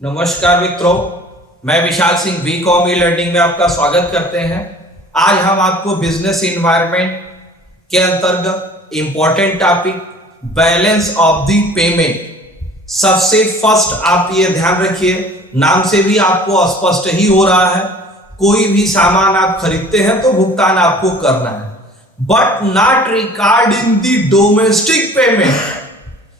नमस्कार मित्रों, मैं विशाल सिंह वी लर्निंग में आपका स्वागत करते हैं। आज हम आपको बिजनेस इन्वायरमेंट के अंतर्गत important topic balance of the payment. सबसे फर्स्ट आप ये ध्यान रखिए, नाम से भी आपको स्पष्ट ही हो रहा है, कोई भी सामान आप खरीदते हैं तो भुगतान आपको करना है, but not record in the domestic payment.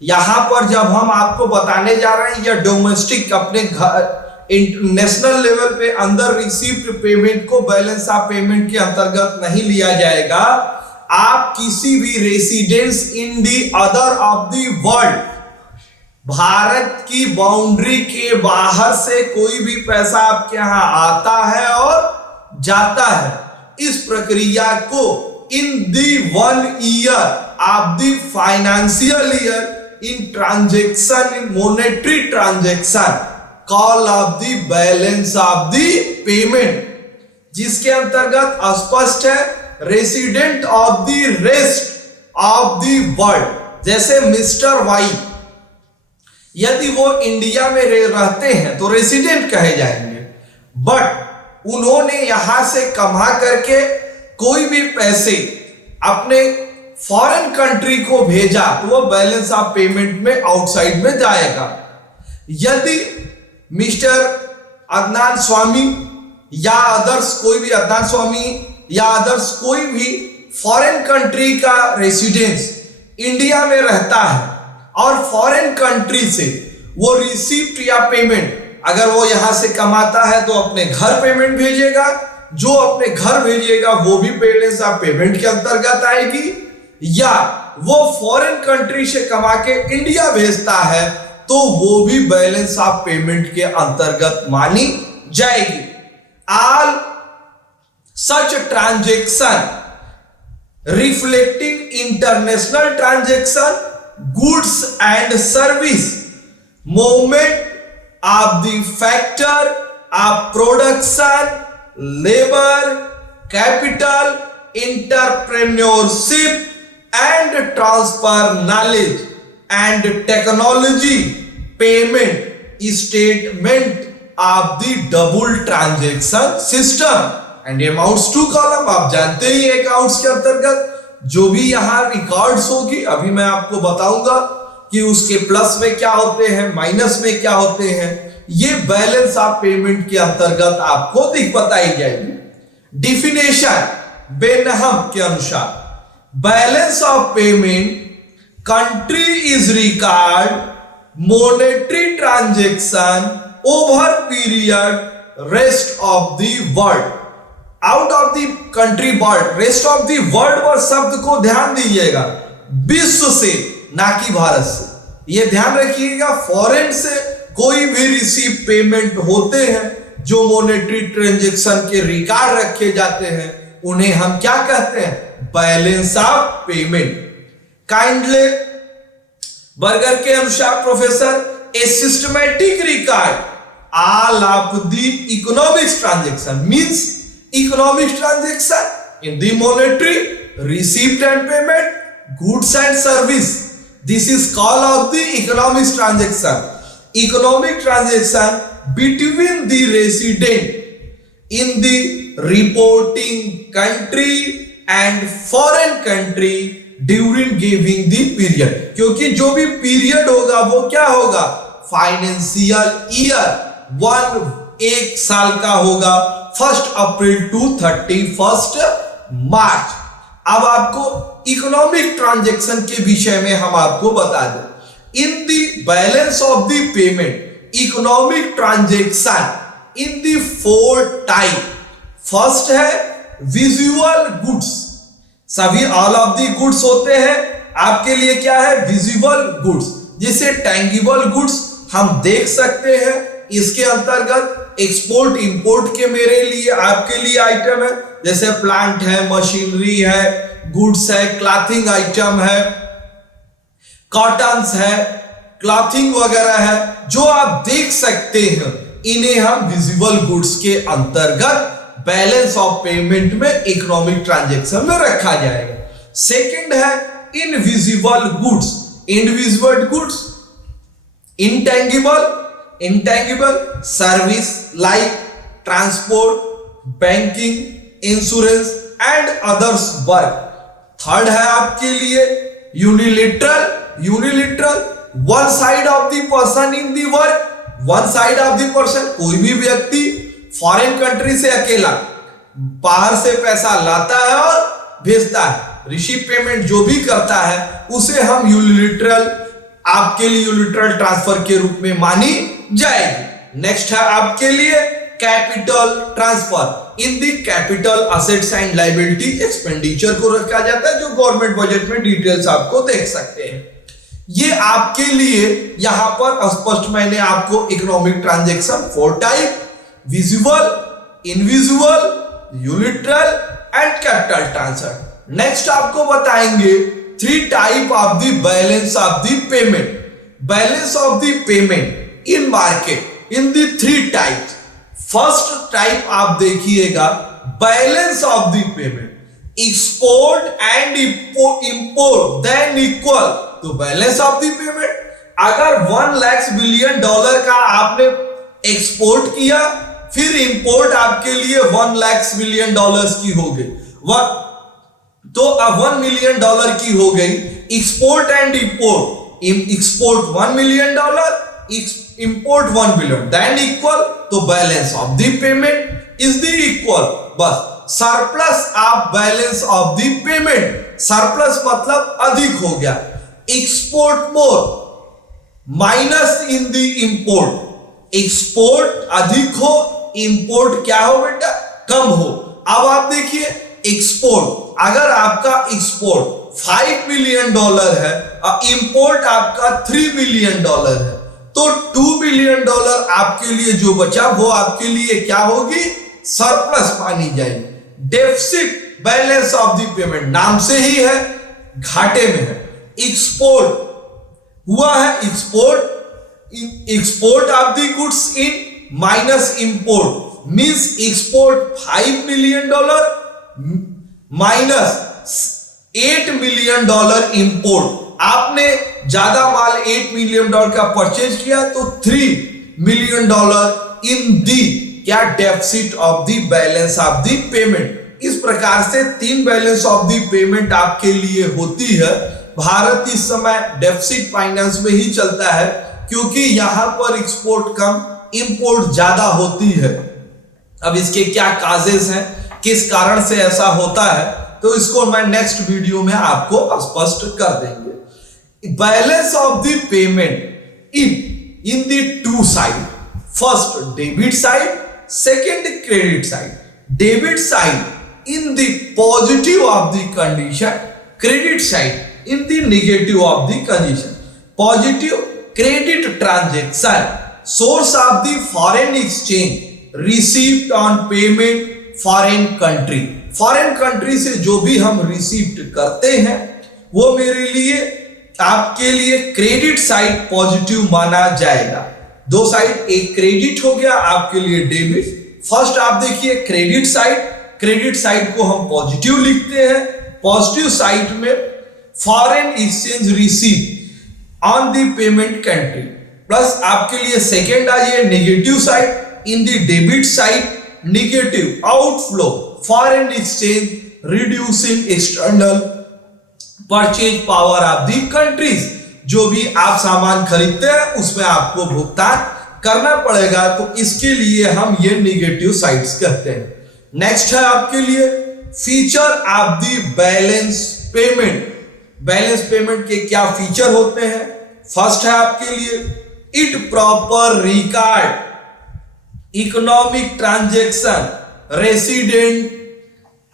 यहां पर जब हम आपको बताने जा रहे हैं या डोमेस्टिक अपने घर नेशनल लेवल पे अंदर रिसीव्ड पेमेंट को बैलेंस ऑफ पेमेंट के अंतर्गत नहीं लिया जाएगा। आप किसी भी residence in the other of the world, Bharat की बाउंड्री के बाहर से कोई भी पैसा आपके यहां आता है और जाता है, इस प्रक्रिया को इन दी 1 year of the financial year in transaction, in monetary transaction call of the balance of the payment, जिसके अंतर्गत स्पष्ट है resident of the rest of the world. जैसे मिस्टर वाई, यदि वो इंडिया में रहते हैं तो रेसिडेंट कहे जाएंगे, बट उन्होंने यहां से कमा करके कोई भी पैसे अपने फॉरेन कंट्री को भेजा तो वो बैलेंस ऑफ पेमेंट में आउटसाइड में जाएगा। यदि मिस्टर अदनान स्वामी या अदर्स कोई भी अदनान स्वामी या अदर्स कोई भी फॉरेन कंट्री का रेसिडेंस इंडिया में रहता है और फॉरेन कंट्री से वो रिसीप्ट या पेमेंट अगर वो यहां से कमाता है तो अपने घर पेमेंट भेजेगा, जो अपने घर भेजेगा वो भी बैलेंस ऑफ पेमेंट के अंतर्गत आएगी, या वो फॉरेन कंट्री से कमा के इंडिया भेजता है तो वो भी बैलेंस ऑफ पेमेंट के अंतर्गत मानी जाएगी। All such transaction reflecting international transaction, goods and service movement of the factor of production, labour, capital, entrepreneurship and transfer knowledge and technology payment statement of the double transaction system and amounts to column। आप जानते ही accounts के अंतर्गत जो भी यहाँ records होगी, अभी मैं आपको बताऊंगा कि उसके प्लस में क्या होते हैं, माइनस में क्या होते हैं, ये बैलेंस ऑफ पेमेंट के अंतर्गत आपको बताई जाएगी। डिफिनेशन बेनहम के अनुसार balance of payment country is record monetary transaction over period rest of the world, out of the country world. Rest of the world पर शब्द को ध्यान दीजिएगा, विश्व से ना कि भारत से। यह ध्यान रखिएगा, फॉरेन से कोई भी रिसीव पेमेंट होते हैं जो मॉनेटरी ट्रांजैक्शन के रिकॉर्ड रखे जाते हैं, उन्हें हम क्या कहते हैं, balance of payment. Kindly burger के अनुसार professor A systematic record all of the economic transaction means economic transaction in the monetary receipt and payment, goods and service. This is called off the economic transaction. Economic transaction between the resident in the reporting country and foreign country during giving the period, क्योंकि जो भी period होगा वो क्या होगा, financial year, एक साल का होगा, 1 अप्रैल टू 31 मार्च। अब आपको इकोनॉमिक ट्रांजैक्शन के विषय में हम आपको बता दें। In the balance of the payment economic transaction in the 4 type. First है विजुअल गुड्स, सभी ऑल ऑफ दी गुड्स होते हैं, आपके लिए क्या है, विजुअल गुड्स, जिसे टैंगिबल गुड्स हम देख सकते हैं। इसके अंतर्गत एक्सपोर्ट इंपोर्ट के मेरे लिए आपके लिए आइटम है, जैसे प्लांट है, मशीनरी है, गुड्स है, क्लॉथिंग आइटम है, कॉटन्स है, क्लॉथिंग वगैरह है, जो आप देख सकते हैं, इन्हें हम विजुअल गुड्स के अंतर्गत बैलेंस ऑफ पेमेंट में इकोनॉमिक ट्रांजैक्शन में रखा जाएगा। सेकंड है invisible goods. Invisible goods intangible intangible service like transport, banking, insurance and others work. Third है आपके लिए unilateral, one side of the person in the work, one side of the person, कोई भी व्यक्ति फॉरेन कंट्री से अकेला बाहर से पैसा लाता है और भेजता है, रिसीव पेमेंट जो भी करता है उसे हम यूनिलिटरल, आपके लिए यूनिलिटरल ट्रांसफर के रूप में मानी जाएगी। नेक्स्ट है आपके लिए capital transfer, in the capital assets and liability expenditure को रखा जाता है, जो गवर्नमेंट बजट में डिटेल्स आपको देख सकते हैं। ये आपके लिए यहां पर स्पष्ट मैंने आपको economic transaction 4 type, visible, invisible, unilateral and capital transfer. Next आपको बताएंगे 3 type of the balance of the payment, balance of the payment in market in the 3 types. First type आप देखिएगा balance of the payment, export and import then equal, तो balance of the payment, अगर 1 lakh billion dollar का आपने export किया फिर import आपके लिए 1 लाख बिलियन डॉलर्स की हो गई, तो अब 1 मिलियन डॉलर की हो गई। Export and import, export 1 million dollar, import 1 billion, then equal, तो balance of the payment is the equal, बस surplus of balance of the payment, surplus मतलब अधिक हो गया, export more minus in the import, export अधिक हो, import क्या हो बेटा, कम हो। अब आप देखिए एक्सपोर्ट, अगर आपका एक्सपोर्ट 5 बिलियन डॉलर है और इंपोर्ट आपका 3 बिलियन डॉलर है, तो 2 बिलियन डॉलर आपके लिए जो बचा वो आपके लिए क्या होगी, सरप्लस मानी जाएगी। Deficit balance of the payment, नाम से ही है घाटे में है। एक्सपोर्ट हुआ है, export of the goods in minus import means export 5 million dollar minus 8 million dollar import, आपने ज्यादा माल 8 मिलियन डॉलर का परचेज किया तो 3 मिलियन डॉलर इन दी क्या deficit of the balance of the payment. इस प्रकार से 3 बैलेंस ऑफ द पेमेंट आपके लिए होती है। भारत इस समय डेफिसिट फाइनेंस में ही चलता है क्योंकि यहां पर एक्सपोर्ट कम, इंपोर्ट ज्यादा होती है। अब इसके क्या काजेस हैं, किस कारण से ऐसा होता है, तो इसको मैं नेक्स्ट वीडियो में आपको स्पष्ट कर देंगे। Balance of the payment in the 2 side, first debit side, second credit side. Debit side in the positive of the condition, credit side in the negative of the condition. Positive credit transaction, source of the foreign exchange received on payment foreign country, foreign country से जो भी हम received करते हैं वो मेरे लिए आपके लिए क्रेडिट साइड पॉजिटिव माना जाएगा। 2 साइड, एक क्रेडिट हो गया आपके लिए डेबिट। फर्स्ट आप देखिए क्रेडिट साइड को हम पॉजिटिव लिखते हैं। पॉजिटिव साइड में foreign exchange receive on the payment country, plus आपके लिए सेकेंड आइए negative side, in the debit side negative outflow foreign exchange reducing external purchase power of the countries. जो भी आप सामान खरीदते हैं उसमें आपको भुगतान करना पड़ेगा, तो इसके लिए हम ये नेगेटिव साइड्स कहते हैं। नेक्स्ट है आपके लिए feature of the balance payment. Balance payment के क्या फीचर होते हैं? फर्स्ट है आपके लिए it proper record economic transaction resident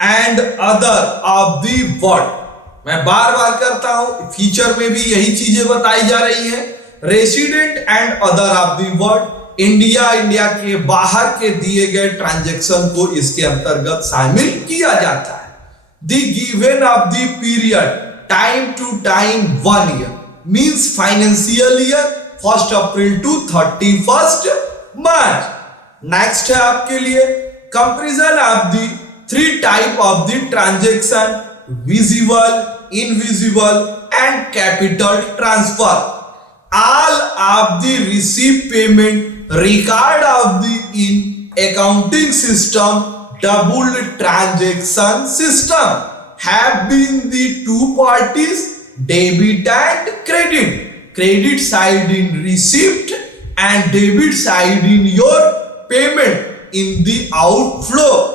and other of the world. मैं बार बार करता हूं, फीचर में भी यही चीजें बताई जा रही है। Resident and other of the world, India के बाहर के दिए गए ट्रांजैक्शन को इसके अंतर्गत शामिल किया जाता है। The given of the period time to time 1 year means financial year 1 April to 31 March. Next है आपके लिए comparison of the 3 type of the transaction, visible, invisible and capital transfer. All of the receive payment record of the in accounting system double transaction system have been the two parties debit and credit side in receipt and debit side in your payment in the outflow.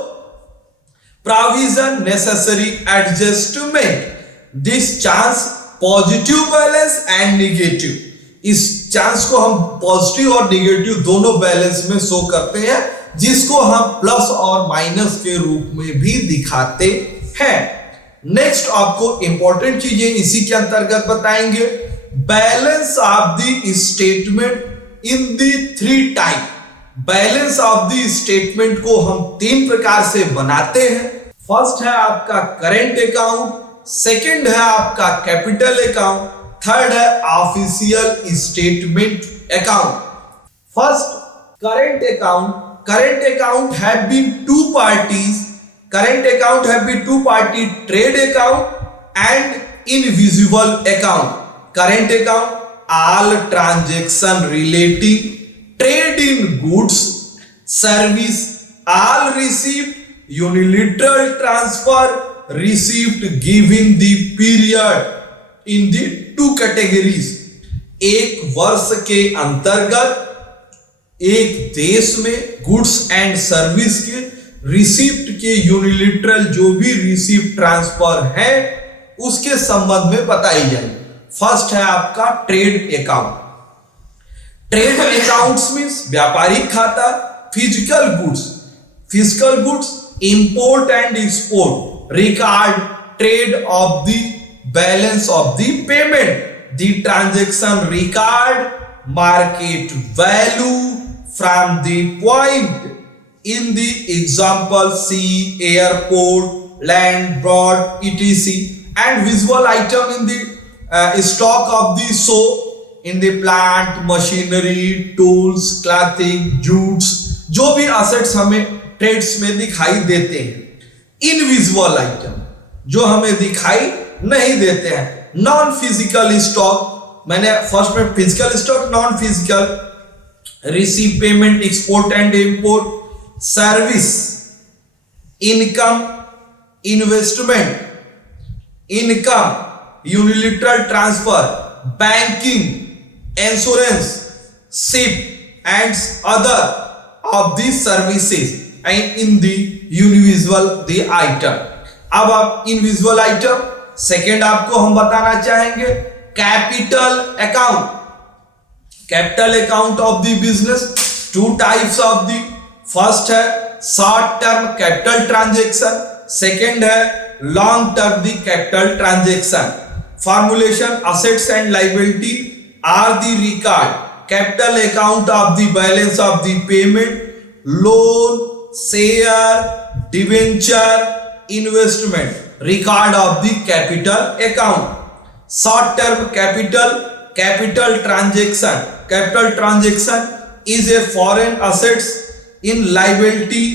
Provision necessary adjustment. This chance positive balance and negative. इस chance को हम positive और negative दोनों balance में show करते हैं, जिसको हम प्लस और माइनस के रूप में भी दिखाते हैं। नेक्स्ट आपको इंपॉर्टेंट चीजें इसी के अंतर्गत बताएंगे। Balance of the statement in the three type. Balance of the statement को हम तीन प्रकार से बनाते हैं। फर्स्ट है आपका करेंट अकाउंट, सेकंड है आपका कैपिटल अकाउंट, थर्ड है official statement account. First current account. Current account have been to parties. Current account have been to party trade account and invisible account. Current account all transaction relating trade in goods, service, all receipt, unilateral transfer, receipt given the period in the two categories। एक वर्ष के अंतर्गत एक देश में goods and service के receipt के यूनिलिटरल जो भी रिसीप्ट ट्रांसफर है उसके संबंध में बताई जाएगी। फर्स्ट है आपका trade account. Trade accounts means व्यापारिक खाता, physical goods import and export, record trade of the balance of the payment, the transaction record, market value from the point in the example sea airport, land, broad, etc, and visual item in the stock of the show in the plant, machinery, tools, clothing, jutes, जो भी assets हमें trades में दिखाई देते हैं। Invisible item जो हमें दिखाई नहीं देते हैं। नॉन फिजिकल स्टॉक, मैंने फर्स्ट में physical stock, non physical receive, payment, export and import, service, income, investment, income, unilateral transfer, banking, insurance, ship and other of the services and in the invisible the item. अब आप invisible item second आपको हम बताना चाहेंगे capital account. Capital account of the business, two types of the, first है short term capital transaction, second है long term the capital transaction. Formulation: assets and liability are the record capital account of the balance of the payment, loan, share, debenture, investment, record of the capital account. Short term capital transaction. Capital transaction is a foreign assets in liability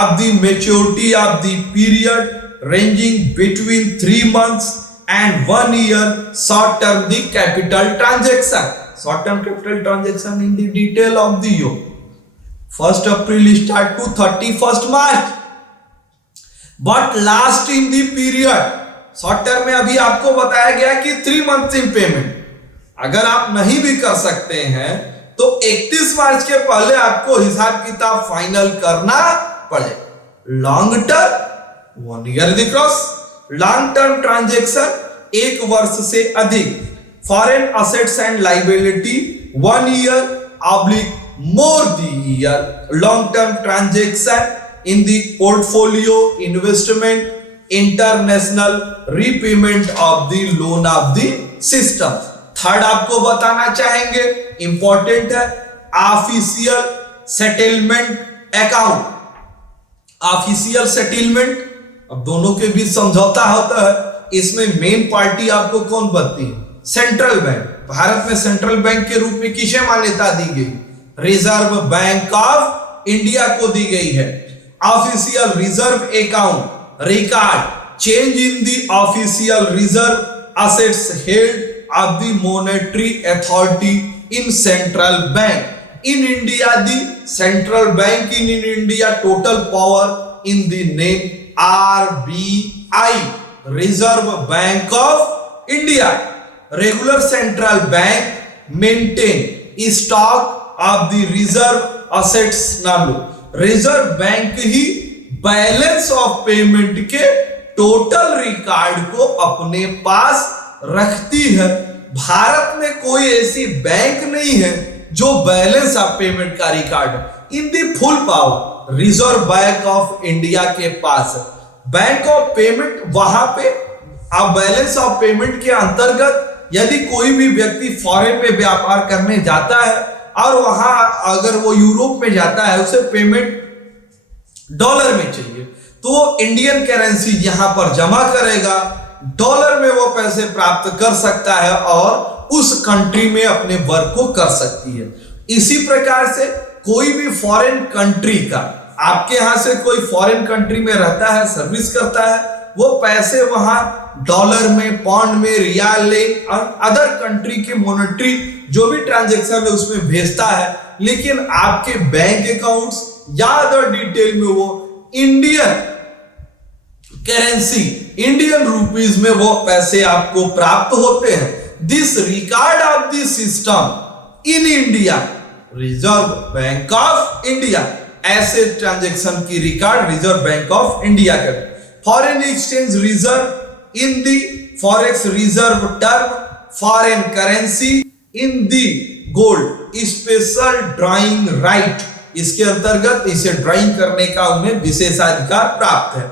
of the maturity of the period ranging between 3 months and 1 year. Short term the capital transaction. Short term capital transaction in the detail of the year 1st April start to 31st March, but last in the period. Short term में अभी आपको बताया गया कि 3 month in payment, अगर आप नहीं भी कर सकते हैं तो 31 मार्च के पहले आपको हिसाब किताब फाइनल करना पड़े। Long term 1 year the cross, long term transaction 1 वर्ष से अधिक, foreign assets and liability 1 year oblique more the year, long term transaction in the portfolio, investment, international repayment of the loan of the system. Third आपको बताना चाहेंगे important है official settlement account. Official settlement, अब दोनों के बीच समझौता होता है, इसमें मेन पार्टी आपको कौन बनती है? Central bank. भारत में सेंट्रल बैंक के रूप में किसे मान्यता दी गई? रिजर्व बैंक ऑफ इंडिया को दी गई है। Official reserve account record change in the official reserve assets held of the monetary authority in central bank. In India, the central bank in India total power in the name RBI, Reserve Bank of India. Regular central bank maintain stock of the reserve assets नाम लो। रिजर्व बैंक ही balance of payment के total record को अपने पास रखती है। भारत में कोई ऐसी बैंक नहीं है जो बैलेंस ऑफ पेमेंट का record in the full power reserve Bank of India के पास है। बैंक ऑफ पेमेंट वहां पे अब बैलेंस ऑफ पेमेंट के अंतर्गत यदि कोई भी व्यक्ति फॉरेन में व्यापार करने जाता है और वहां अगर वो यूरोप में जाता है, उसे पेमेंट डॉलर में चाहिए, तो वो इंडियन करेंसी यहां पर जमा करेगा, डॉलर में वो पैसे प्राप्त कर सकता है और उस कंट्री में अपने वर्क को कर सकती है। इसी प्रकार से कोई भी फॉरेन कंट्री का, आपके यहां से कोई फॉरेन कंट्री में रहता है, सर्विस करता है, वो पैसे वहां डॉलर में, पाउंड में, रियाल में और अदर कंट्री के मॉनेटरी जो भी ट्रांजैक्शन है उसमें भेजता है, लेकिन आपके बैंक अकाउंट्स या अदर डिटेल में वो इंडियन करेंसी, इंडियन रुपीज में वो पैसे आपको प्राप्त होते हैं। This record of this system in India, Reserve Bank of India, ऐसे ट्रांजैक्शन की record Reserve Bank of India करती। Foreign exchange reserve in the forex reserve term, foreign currency in the gold, special drawing right, इसके अंतर्गत इसे ड्राइंग करने का उन्हें विशेषाधिकार प्राप्त है।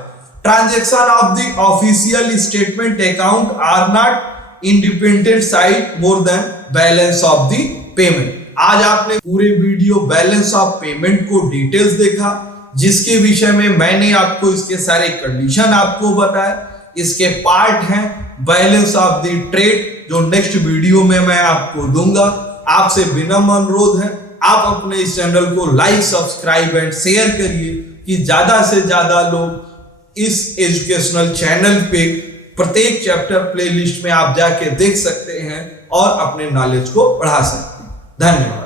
Transaction of the official statement account are not independent side more than balance of the payment. आज आपने पूरे वीडियो बैलेंस ऑफ पेमेंट को डिटेल्स देखा, जिसके विषय में मैंने आपको इसके सारे कंडीशन आपको बताए। इसके पार्ट हैं बैलेंस ऑफ द ट्रेड, जो नेक्स्ट वीडियो में मैं आपको दूंगा। आपसे विनम्र अनुरोध है, आप अपने इस चैनल को लाइक, सब्सक्राइब एंड शेयर करिए कि ज्यादा से ज्यादा लोग इस एजुकेशनल चैनल पे प्रत्येक चैप्टर प्लेलिस्ट में आप जाके देख सकते हैं और अपने नॉलेज को बढ़ा सकते हैं। धन्यवाद।